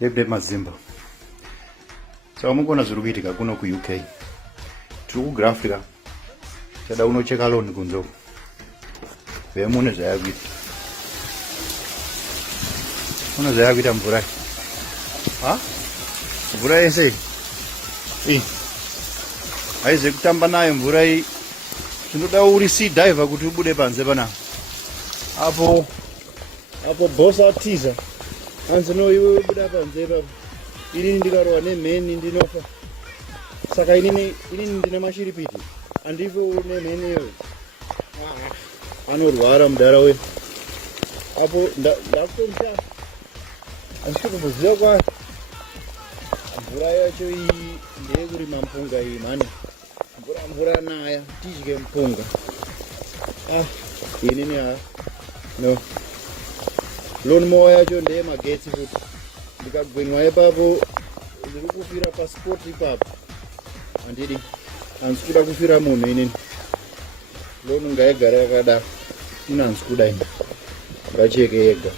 Yebde mazimba. So mukona zvirukuitika kuno ku UK. Tiri kuGrafrica. Chada unocheka loan kunzo. Vemune zvayakuita. Una zvayakuita mvura. Ha? Mvura yese. Haize kutamba nayo mvura iyi. Tinoda uri sea diver kuti ubude panze pana. Apo boss atiza. Anzi no iwe ubuda panze papo. Ini ndikarowa nemheni ndinofa. Saka ini ndina mashiripiti. Andivyo nemheni yo. Anorwara mudara we. Apo ndakutomsha. Andikutomboziva kwa mvura yacho iyi ndeyekurima mpunga iyi mhani. Mvura naya tidye mpunga. Inini no. Loan mower yacho ndeyemagetsi futi. Ndikagwenwa ipapo ndiri kufira passport ipapo. Handidi. Handisi kuda kufira munhu inini. Loan ngaigara yakadaro. Inhanzi kuda ini. Ngacheke yega.